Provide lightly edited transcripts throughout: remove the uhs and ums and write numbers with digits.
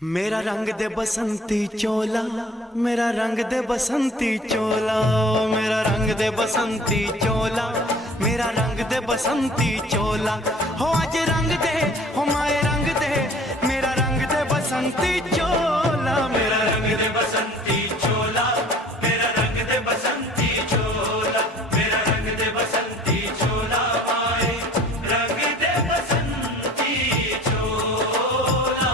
मेरा रंग दे बसंती चोला, मेरा रंग दे बसंती चोला, मेरा रंग दे बसंती चोला, मेरा रंग दे बसंती चोला। हो आज रंग दे, हो माए रंग दे, मेरा रंग दे बसंती चोला, मेरा रंग दे बसंती चोला, मेरा रंग दे बसंती चोला, मेरा रंग दे बसंती चोला, माए रंग दे बसंती चोला।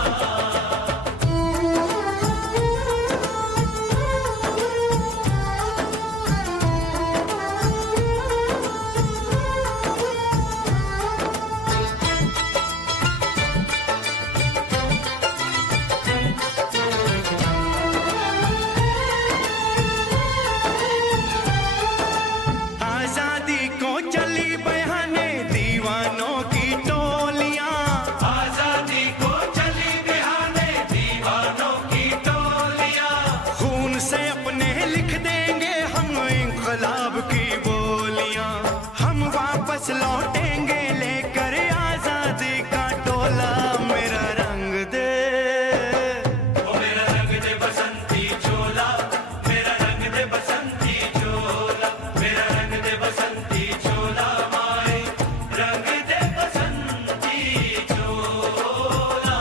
आजादी को चली बहाने दीवानों की टोलियां, आजादी को चली बहाने दीवानों की टोलियां। खून से अपने लिख देंगे हम इंकलाब की बोलियां, हम वापस लौटेंगे लेकर आजादी का टोला। मेरा रंग दे, ओ मेरा रंग दे बसंती चोला, मेरा रंग दे बसंती चोला, मेरा रंग दे बसंती चोला, माए रंग दे बसंती चोला।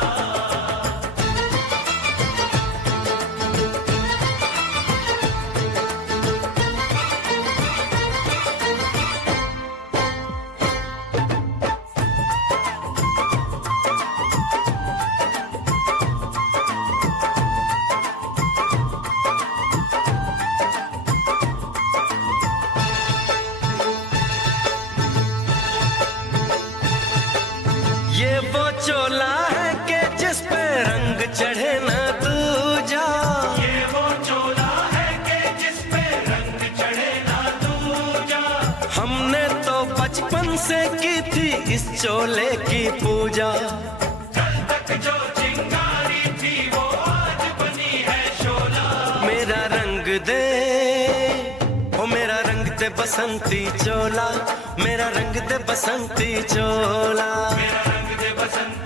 ये वो चोला है कि जिस पे रंग चढ़े न दूजा, ये वो चोला है कि जिस पे रंग चढ़े न दूजा। हमने तो बचपन से की थी इस चोले की पूजा, कल तक जो चिंगारी थी वो आज बनी है शोला। मेरा रंग दे, ओ मेरा रंग दे बसंती चोला, मेरा रंग दे बसंती चोला, मेरा रंग दे बसंती